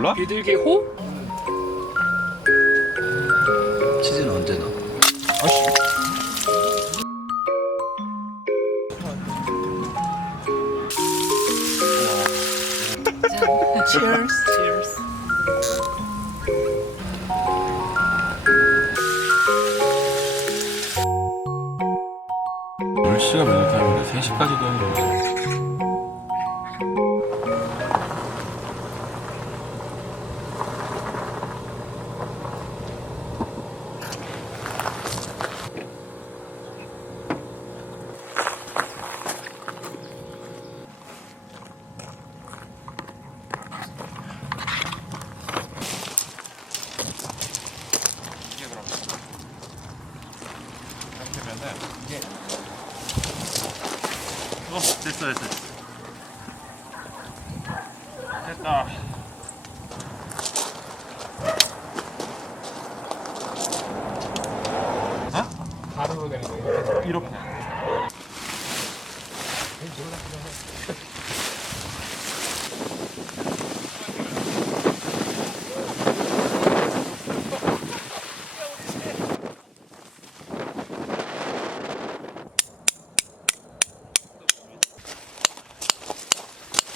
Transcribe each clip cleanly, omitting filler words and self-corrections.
몰라? 비둘기 호? 치즈는 언제 넣어? Cheers. Cheers. 물씨가 메뉴 타임인데 3시까지도 하는 이게 그럼 이렇게 되면은 이게 됐어. 됐다. 가루로 되는 거예요? 이렇게.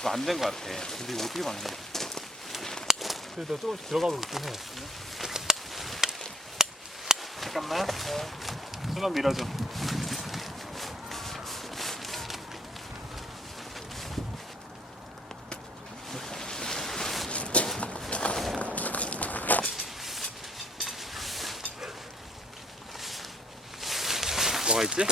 안 된 것 같아. 근데 이거 어떻게 맞냐? 그래도 조금씩 들어가고 있긴 해. 잠깐만. 수만 밀어줘. 뭐가 있지?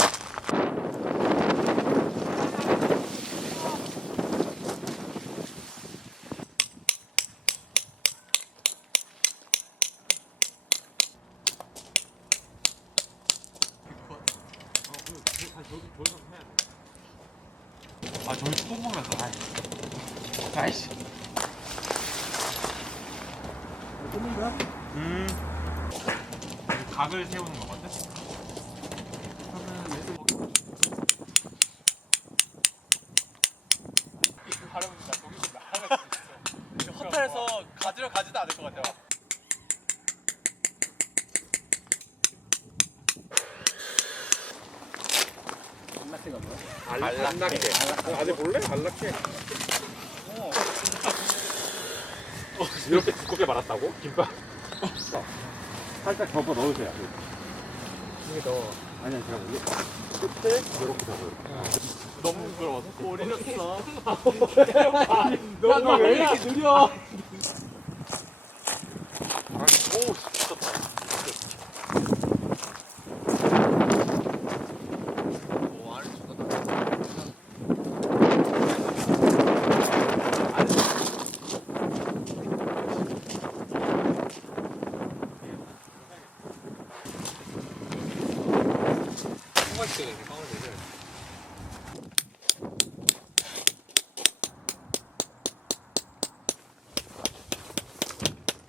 아 저기 또 보면서 아이씨 각을 세우는 거거든? 호텔에서 가지러 가지도 않을 것 같아요. 알락해. 아직 볼래? 알락해. 이렇게 두껍게 말았다고? 김밥? 살짝 접어 넣으세요. 이게 더 아니야, 제가 여기 끝에 이렇게 접어요. 너무 부끄러워서 머리 넣었어. 너 왜 이렇게 느려? 오, 진짜. 오, 알을 좋다.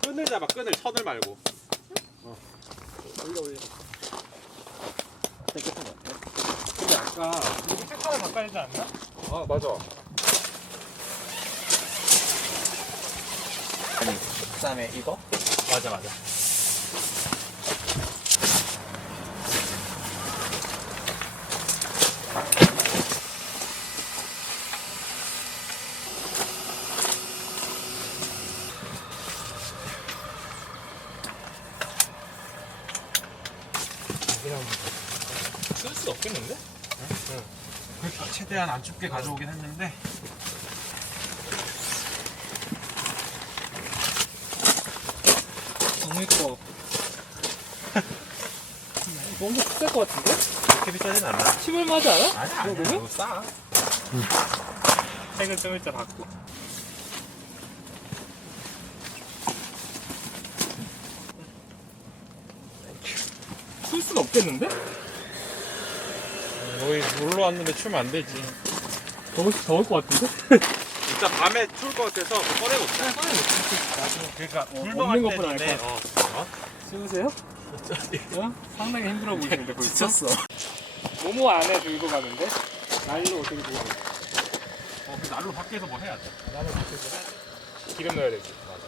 끈을 잡아, 끈을 천을 말고. 올려. 깨끗한 것 같아. 근데 아까 이거 색깔을 바꿔야 되지 않나? 아 맞아. 아니, 그다음에 이거? 맞아. 쓸 수 없겠는데? 그래서 최대한 안 춥게 가져오긴 했는데. 너무 예뻐. 이거 엄청 비쌀 것 같은데? 그렇게 비싸진 않아. 10을 맞지 않아? 아니야, 그래? 이거 싸. 색을 좀 일단 바꾸고. 쓸 수는 없겠는데? 너희 놀러 왔는데 추면 안 되지. 더울 것 같은데? 일단 밤에 추울 것 같아서 꺼내놓자. 그러니까 불도 없는 할 것보다 때인데. 나을 쓰세요? 어? 상당히 힘들어 보이시는데 벌써? 미쳤어. 모모 안에 들고 가는데? 날로 어떻게 들고 가? 그 날로 밖에서 뭐 해야 돼? 나는 밖에서 기름 넣어야 되지. 맞아.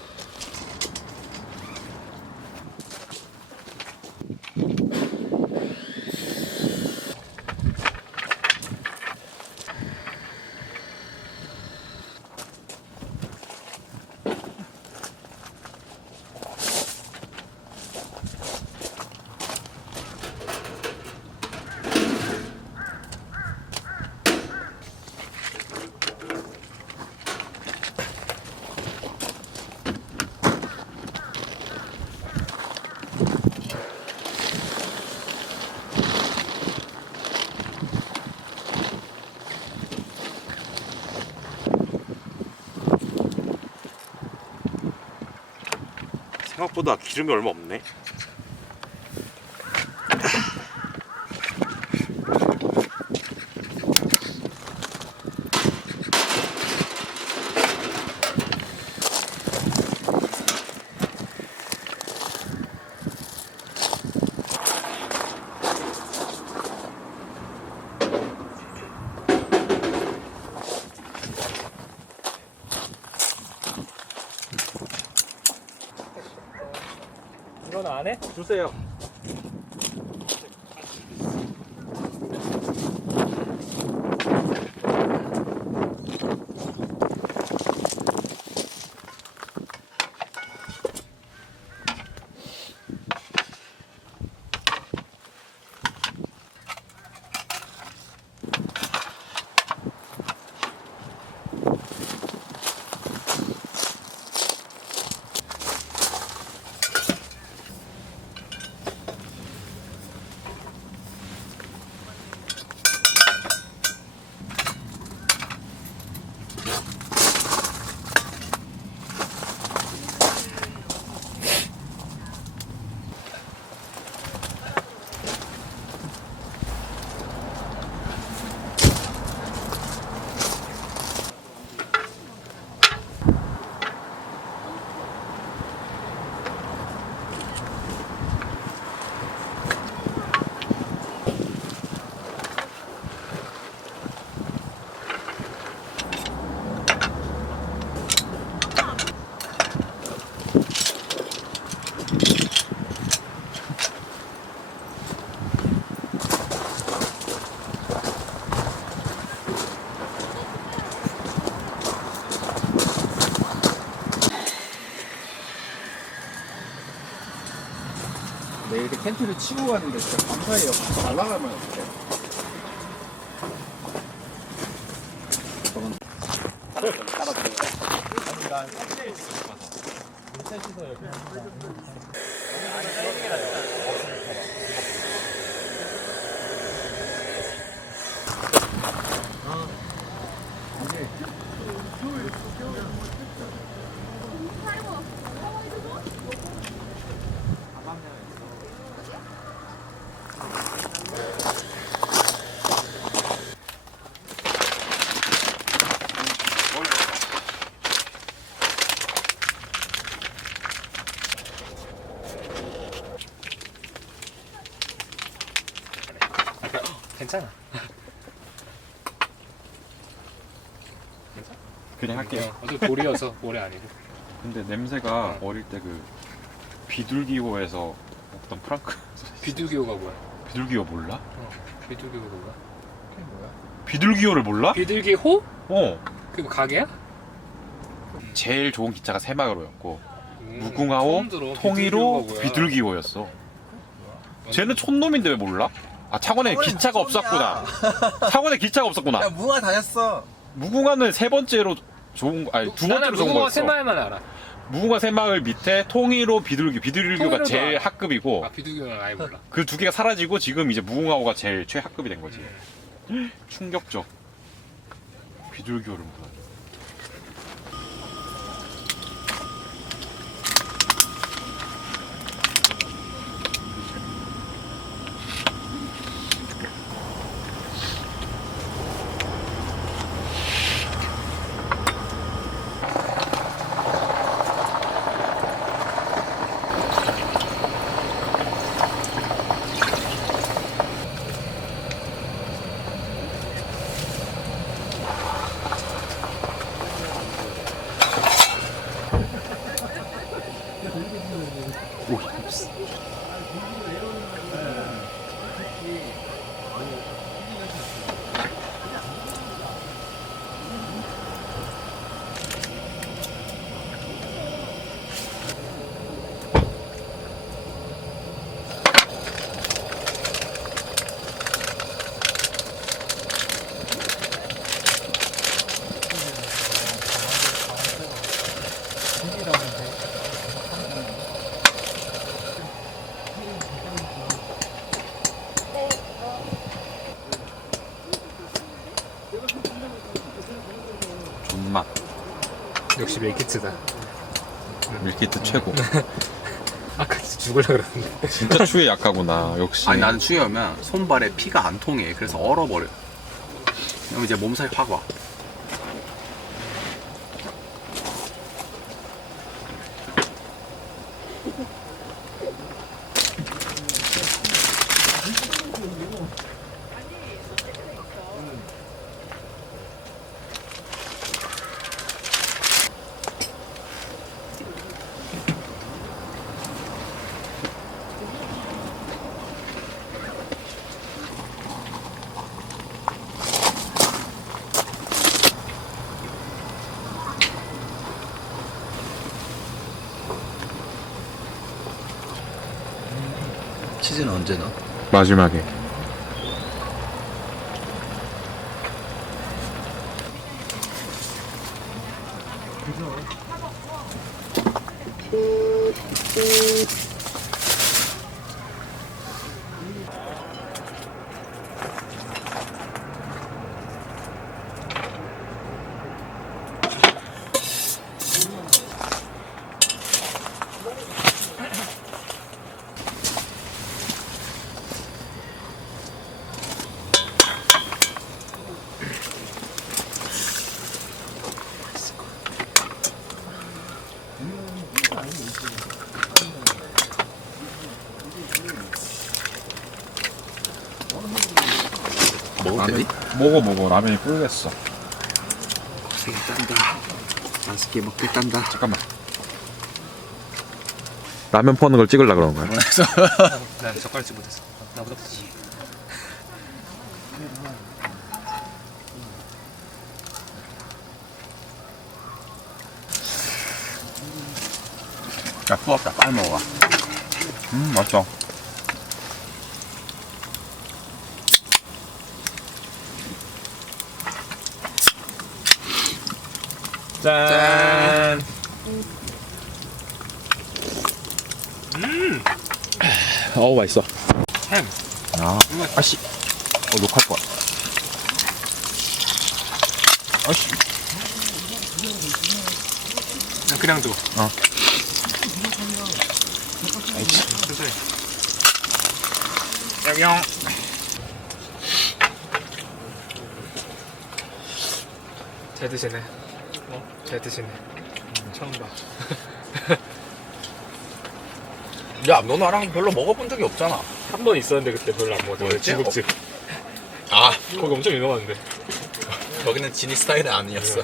생각보다 기름이 얼마 없네. 이건 안 해? 주세요. 내일 이렇게 텐트를 치고 가는데 진짜 감사해요. 날아가면 어떡해. 저건 괜찮아. 그냥 할게요. 어제 돌이어서 모래 아니고. 근데 냄새가 어릴 때 그 비둘기호에서 먹던 프랑크 비둘기호가 뭐야? 비둘기호 몰라? 비둘기호가 뭐야? 비둘기호를 몰라? 비둘기호? 어. 그거 가게야? 제일 좋은 기차가 새마을호였고 무궁화호, 처음 들어. 통일호, 비둘기호가 뭐야? 비둘기호였어. 쟤는 촌놈인데 왜 몰라? 아 창원에 기차가 없었구나. 창원에 기차가 없었구나. 야 무궁화 다녔어. 무궁화는 세 번째로 좋은 아니 두 나는 번째로 좋은 무궁화 거였어. 새마을만 알아. 무궁화 새마을 밑에 통일호, 비둘기호가 통일호도 제일 알아. 하급이고 아 비둘기호는 아예 몰라. 그 두 개가 사라지고 지금 이제 무궁화호가 제일 최하급이 된 거지. 충격적. 비둘기호를 몰라. 존맛. 역시 밀키트다. 밀키트 최고. 죽으려 그러는데. 진짜 추위에 약하구나. 역시. 아니 나는 추위에 오면 손발에 피가 안 통해. 그래서 얼어버려. 그럼 이제 몸살이 확 와. 치즈는 언제 넣어? 마지막에. 먹어도 되니? 먹어. 라면이 뿔겠어. 되게 딴다. 맛있게 먹겠단다. 잠깐만. 라면 퍼는 걸 찍으려고 그런 거야. 난 젓가락 집 못했어. 나보다 지 야 부럽다. 빨리 먹어봐. 맛있어. 짠. 어우, 맛있어. 햄. 아씨. 욕할 거야. 아씨. 그냥 둬. 천천히. 양양. 잘 드시네. 잘 드시네. 처음 봐. 야 너 나랑 별로 먹어본 적이 없잖아. 한 번 있었는데 그때 별로 안 먹었어. 뭐였지? 중국집. 아 거기 엄청 유명한데. 거기는 지니 스타일은 아니었어.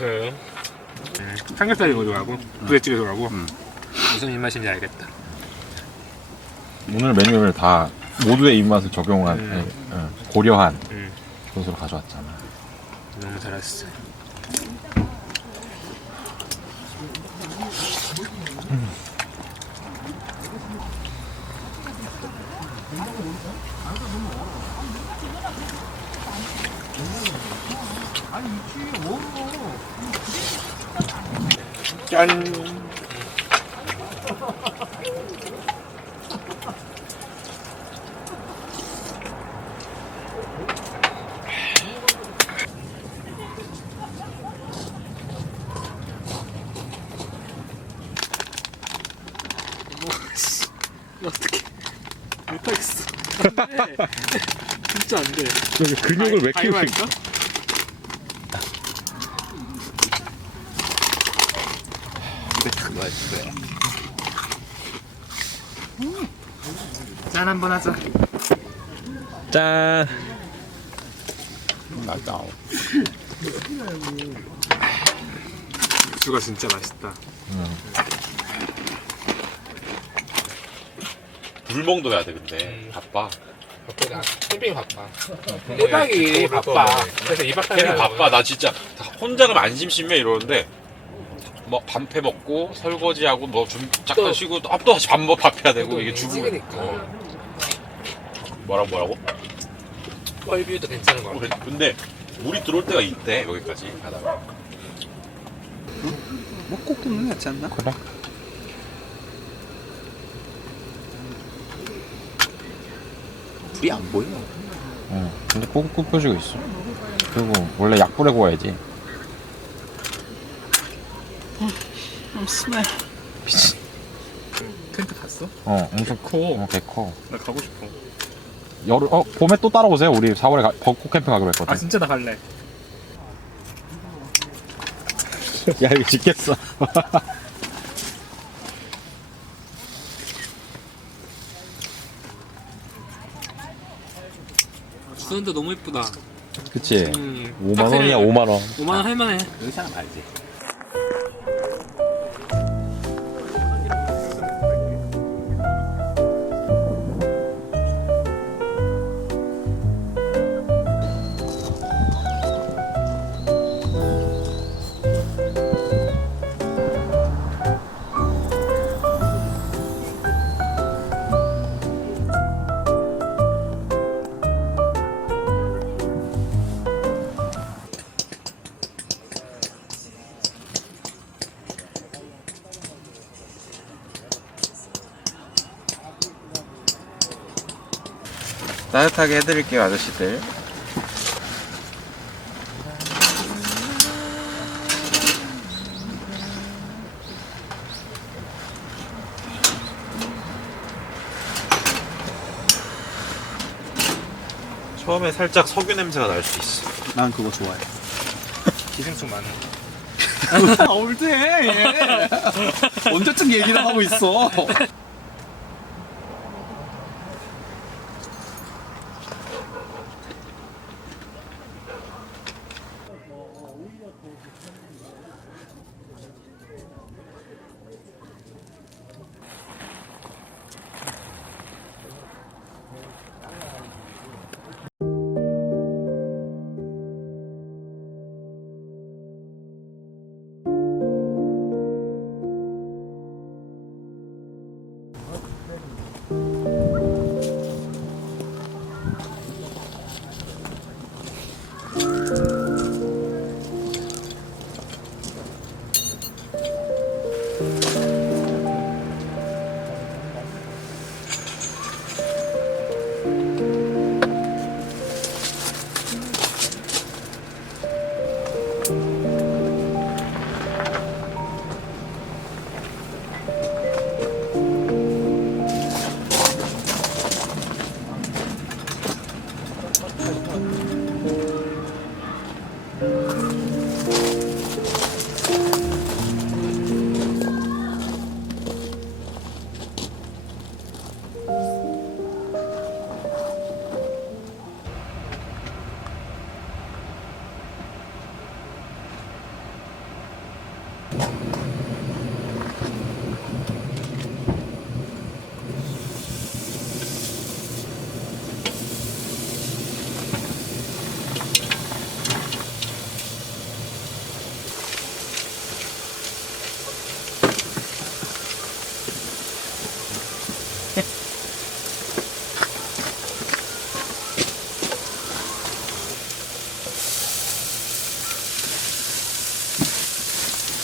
삼겹살이 좋아하고 부대찌개 좋아하고 무슨 입맛인지 알겠다. 오늘 메뉴를 다 모두의 입맛을 적용한, 고려한 음. 그것으로 가져왔잖아. 너무 잘했어. 짠. 어떻게 못하겠어. 안 돼. 진짜 안 돼. 근육을 왜 키우는 가위바위보? 짠 한번 하자. 짠. 맛있다. 육수가 진짜 맛있다. 불멍도 해야 돼, 근데. 바빠. 바쁘다. 캠핑이 바빠. 1박이 바빠. 그래서 2박 3일 걔는 바빠. 나 진짜 혼자 가면 안 심심해 이러는데 뭐 반패 먹고 설거지하고 뭐 좀 잠깐 또- 쉬고 또 다시 밥 해야 되고 이게 주부. 찍으니까. 뭐라고? 뻘뷰도 괜찮은 거 같아. 근데 물이 들어올 때가 있대 여기까지. 먹고 굽는 게 낫지 않나? 그래. 불이 안 보여. 응. 근데 꾹꾹 펴지고 있어. 그리고 원래 약불에 구워야지. 스멜. 텐트 갔어. 있어? 엄청 커. 개 커. 나 가고 싶어. 봄에 또 따라오세요. 우리 4월에 벚꽃 캠핑 가기로 했거든. 아 진짜 나 갈래. 야, 이거 짓겠어. 주는데 너무 예쁘다. 그치? 5만 원이야, 5만 원. 5만 원 할만해. 여기 사람 알지? 따뜻하게 해드릴게요, 아저씨들. 처음에 살짝 석유 냄새가 날 수 있어. 난 그거 좋아해. 기생충 많아. 올드해 얘. 언제쯤 얘기를 하고 있어.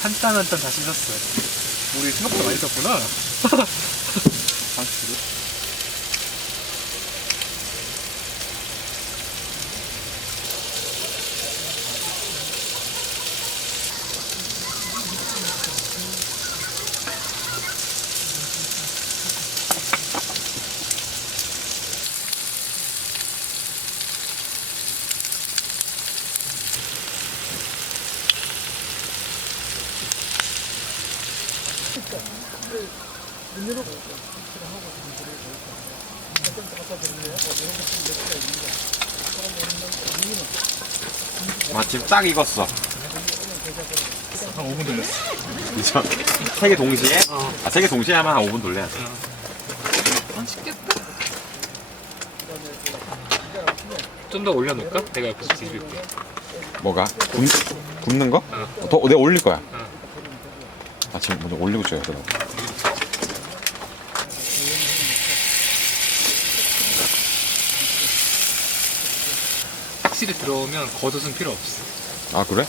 한 땀 한 땀 다 씻었어. 우리 생각보다 많이 썼구나. 마침 딱 익었어. 한 5분 돌렸어. 그죠? 세 개 동시에? 세 개 동시에 하면 한 5분 돌려야 돼. 맛있겠다. 좀 더 올려놓을까? 내가 옆에서 뒤집을게. 뭐가? 굽는 거? 내가 올릴 거야. 아, 지금 먼저 올리고 줘야 돼. 확실히 들어오면 겉옷은 필요 없어. 아, 그래?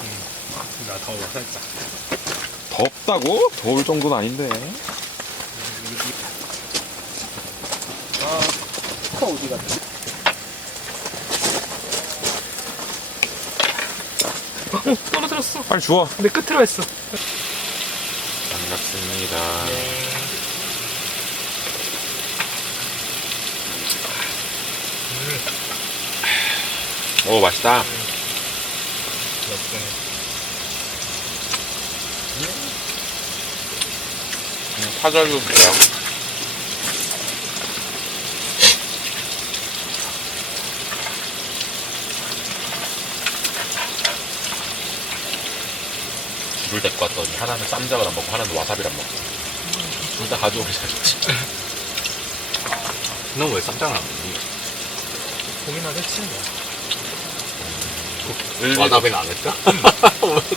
나 더워 살짝. 덥다고? 더울 정도는 아닌데. 커 어디 갔지? 떨어뜨렸어. 빨리 주워. 근데 끝으로 했어. 반갑습니다. 오 맛있다. 파절도 뭐야? 둘 데리고 왔더니 하나는 쌈장을 안 먹고 하나는 와사비를 안 먹고 둘 다 가져오기 잘했지. 넌 왜 쌈장을 안 먹니? 고기만 해치는 거야. 와사비는 안 했어?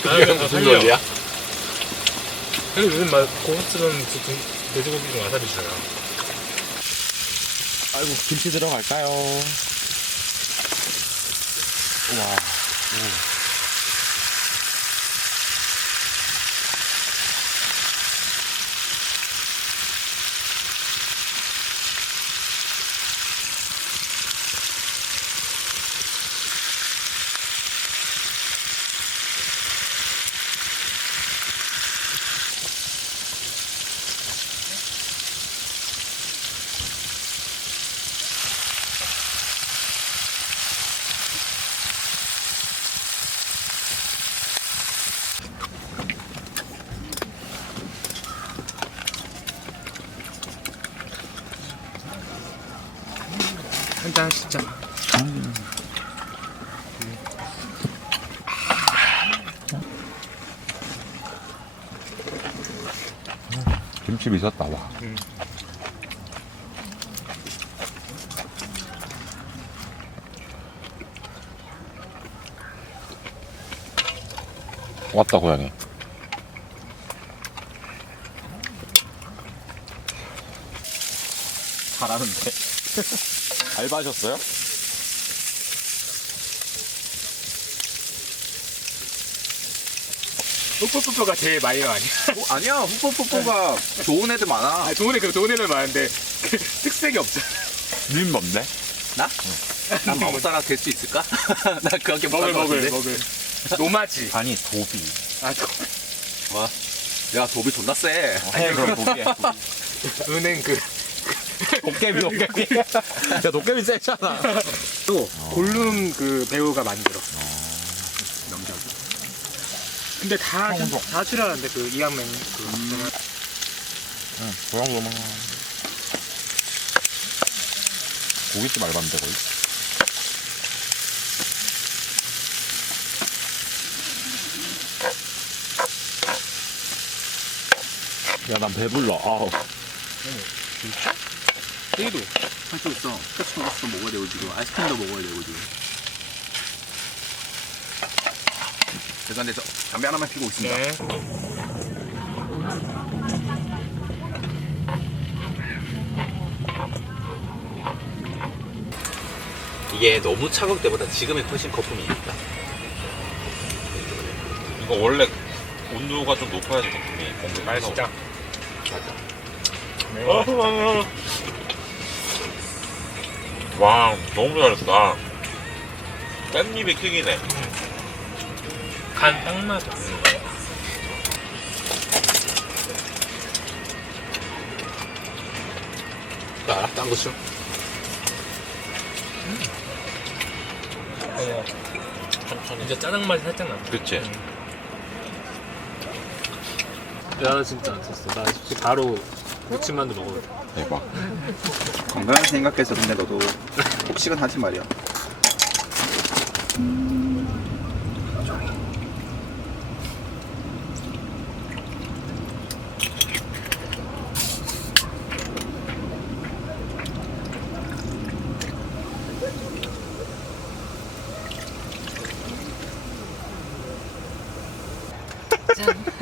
그게 무슨 논리야? 그리고 요즘 막 고급스러운 돼지고기 중 와사비 주잖아. 아이고 김치 들어갈까요? 우와. 한잔 진짜. 김치 미쳤다 와. 왔다 고양이. 잘하는데. 알바하셨어요? 뽀뽀뽀뽀가 제일 마이너 아니야? 아니야, 후뽀뽀뽀가 좋은 애들 많아. 아, 좋은 애는 많은데 그 특색이 없잖아. 님 뭔데? 나? 난 마법사라 될 수 있을까? 나 그렇게 못할 것 같은데. 먹을. 노마지. 아니 도비. 아, 와, 야, 도비 존나 세. 아니 그럼 도비야. 은행 그 도깨비. 야 도깨비 세잖아. 또 골룸 그 배우가 만들어. 근데 다 출연하는데 그 이양맨 그 고양이만. 고깃집 알바인데 거의. 야 난 배불러. 아우. 얘도 할수 있어. 스카치도 먹어야 되고 지금 아이스크림도 먹어야 되고 지금. 죄송한데 저 담배 하나만 피고 있습니다. 네. 이게 너무 차가울 때보다 지금이 훨씬 거품이 있다. 이거 원래 온도가 좀 높아야지 거품이 공기 빨가워. 진짜. 맞아. 와 너무 잘했다. 깻잎이 킥이네. 간 딱 맞아. 나 알아? 딴 고추? 이제 짜장 맛이 살짝 나. 그치? 야, 진짜 안 썼어. 나 솔직히 바로 무침만두 먹어도 돼. 대박. 건강을 생각해서 근데 너도 혹시건 하지 말이야.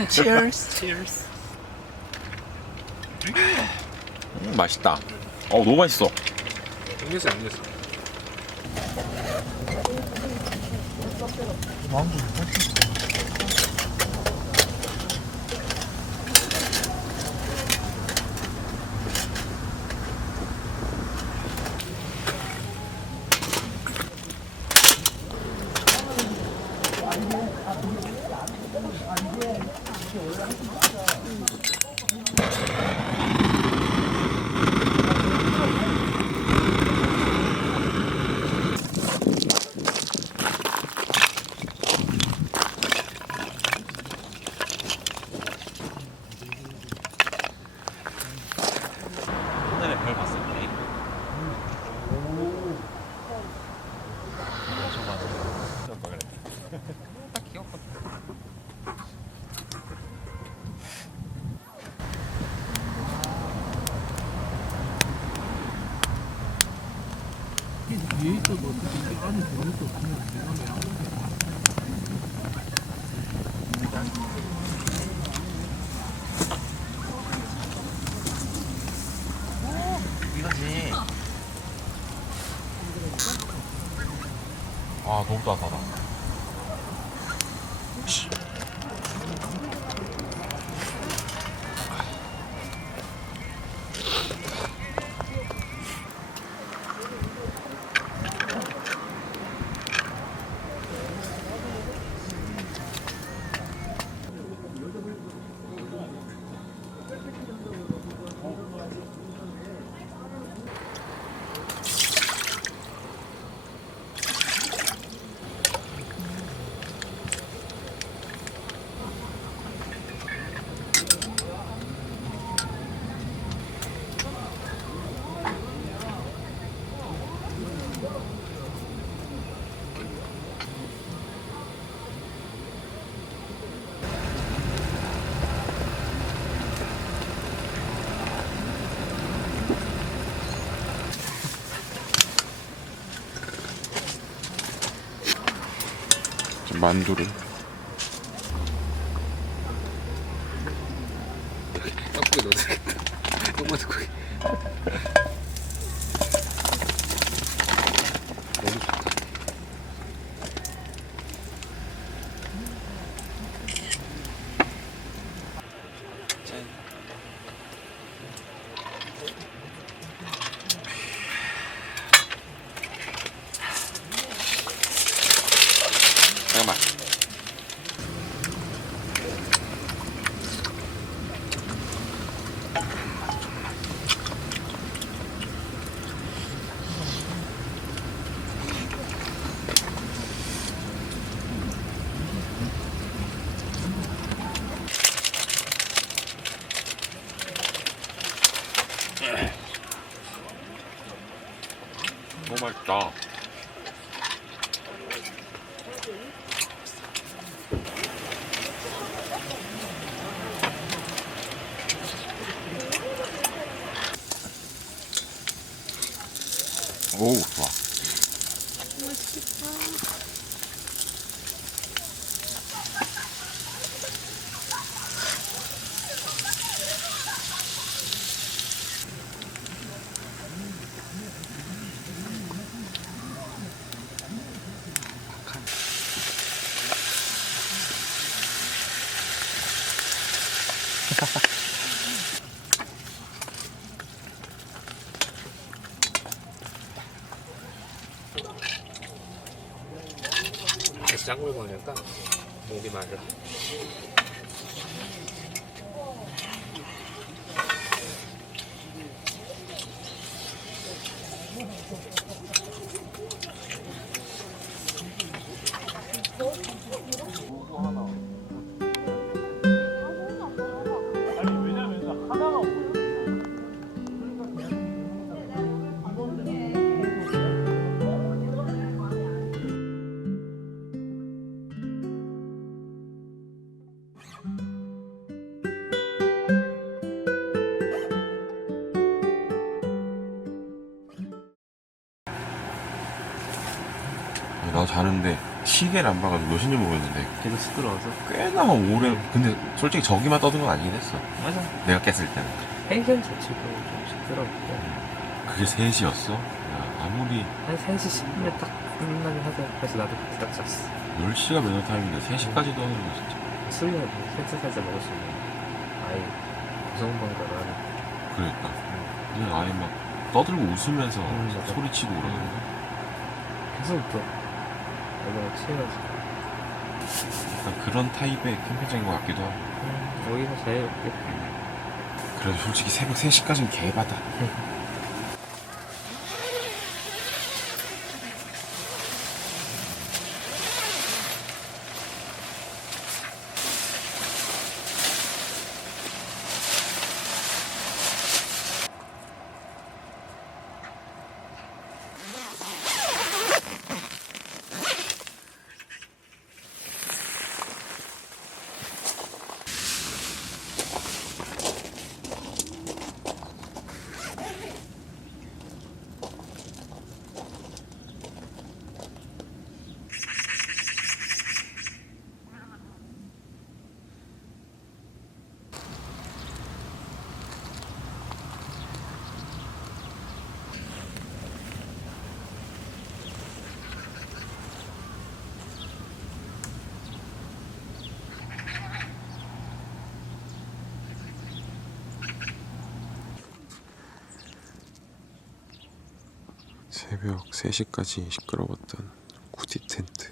Cheers. 맛있다. 너무 맛있어. 음료수 안 됐어. 이거지. 아 너무 따뜻하다. 만두를. 떡국에 넣어야 되겠다. 떡만두국에. 너무 좋다. 잠깐만. 너무 맛있다. 오 좋아. 짱구를 먹으니까 목이 말라. 나 자는데 시계를 안 봐가지고 몇 시인지 모르겠는데 계속 시끄러워서. 꽤나 오래. 근데 솔직히 저기만 떠든 건 아니긴 했어. 맞아. 내가 깼을 때는. 텐션 자체도 좀 시끄럽고. 그게 3시였어? 야, 아무리 한 3시 10분에 딱 끝나긴 하죠. 그래서 나도 딱 잤어. 10시가 매너 타임인데 3시까지 떠는 거 진짜. 술이라도 살짝살짝 먹을 수 있는 아예 고성방가를 하는. 그러니까. 그냥 아예 막 떠들고 웃으면서 맞아. 소리치고 그러는 거. 계속 또 얼마나 취해가지고. 약간 그런 타입의 캠핑장인 것 같기도 하고. 여기가 제일 웃겨. 그래도 솔직히 새벽 3시까지는 개바다. 새벽 3시까지 시끄러웠던 구디 텐트.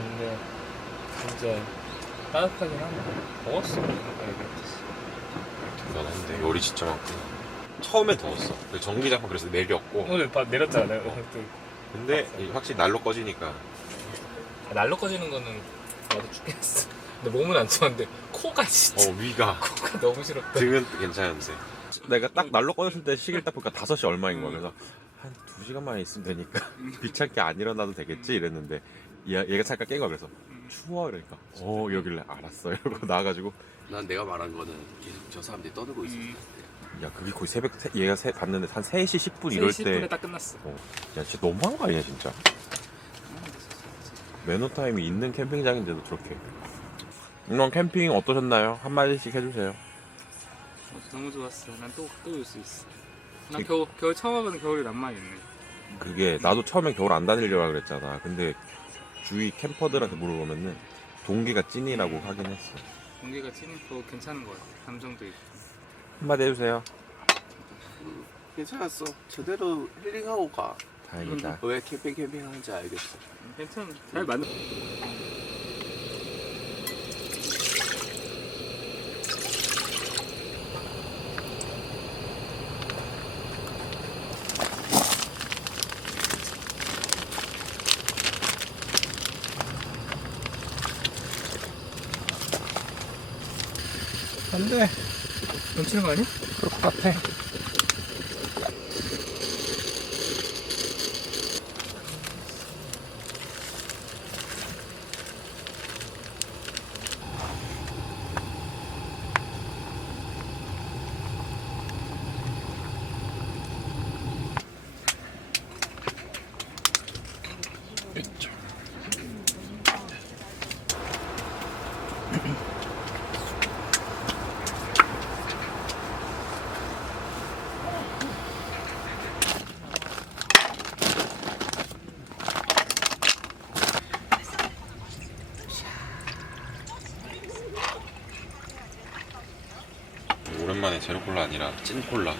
근데 진짜 따뜻하긴 한데 더웠어. 대단한데 열이 진짜 많구나. 처음에 더웠어. 전기장판 그래서 내렸고. 오늘 밤 내렸잖아. 내가 또 근데 확실히 난로 꺼지니까. 날로 꺼지는 거는 나도 죽겠어. 근데 몸은 안 좋았는데 코가 진짜 위가. 코가 너무 싫었다. 등은 괜찮은데. 내가 딱 난로 꺼졌을 때 시계를 딱 보니까 5시 얼마인 거야. 그래서 한 2시간만 있으면 되니까 귀찮게 안 일어나도 되겠지 이랬는데 얘가 잠깐 깬 거야. 그래서 추워 이러니까 여길래 알았어 이러고 나와가지고 난 내가 말한 거는 계속 저 사람들이 떠들고 있었어. 야 그게 거의 새벽 얘가 봤는데 한 3시 10분 이럴 3시 때 10분에 딱 끝났어. 야 진짜 너무한 거 아니야 진짜. 매너타임이 있는 캠핑장인데도 저렇게. 넌 캠핑 어떠셨나요? 한마디씩 해주세요. 너무 좋았어. 난 또 올 수 있어. 난 겨울 처음 와보는 겨울이 낭만이 있네. 그게 나도 처음엔 겨울 안 다니려고 그랬잖아. 근데 주위 캠퍼들한테 물어보면은 동기가 찐이라고 하긴 했어. 공기가 찐고 괜찮은 것 같아. 감정도 있고. 한마디 해주세요. 괜찮았어. 제대로 힐링하고 가. 다행이다. 왜 캠핑 하는지 알겠어. 괜찮아. 잘 맞는. 안돼. 넘치는 거 아니야? 그럴 것 같아. 오랜만에 제로콜라 아니라 찐콜라.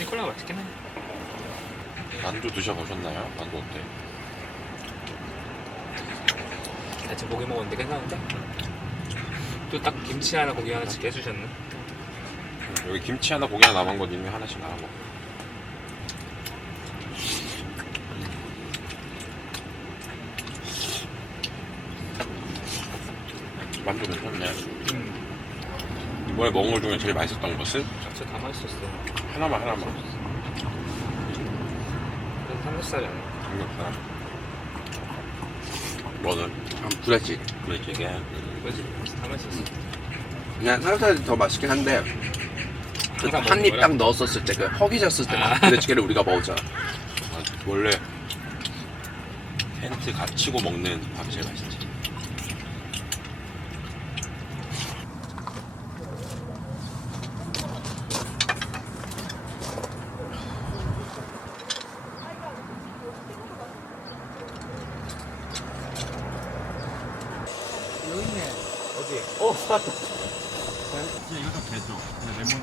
이 콜라가 맛있긴 해. 만두 드셔보셨나요? 만두 어때? 나 지금 고기 먹었는데 괜찮은데? 또 딱 김치 하나 고기 하나씩 해주셨네. 여기 김치 하나 고기 하나 남은 거 님이 하나씩 나눠 먹어. 만두 괜찮네. 이번에 먹은 것 중에 제일 맛있었던 것은? 진짜 다 맛있었어. 하나만. 그래서 삼겹살이야. 삼겹살. 뭐는? 부대찌개. 부대찌개. 그지? 다 맛있었어. 그냥 삼겹살이 더 맛있긴 한데 항상 한 입 먹는 딱 거야? 넣었었을 때 그 허기졌을 때 아. 부대찌개를 우리가 먹었잖아. 원래 텐트 갇히고 먹는 밥이 제일 맛있지. 이거 좀 개죠. 레몬.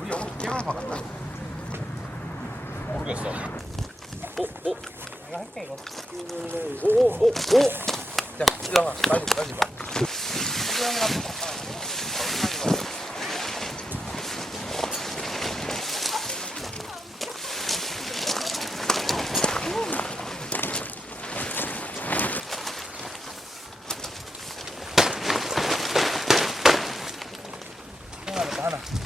우리 영어 두 개만 박았다. 모르겠어. 내가 할게 이거. 자, 이거 빨리 봐. 하나.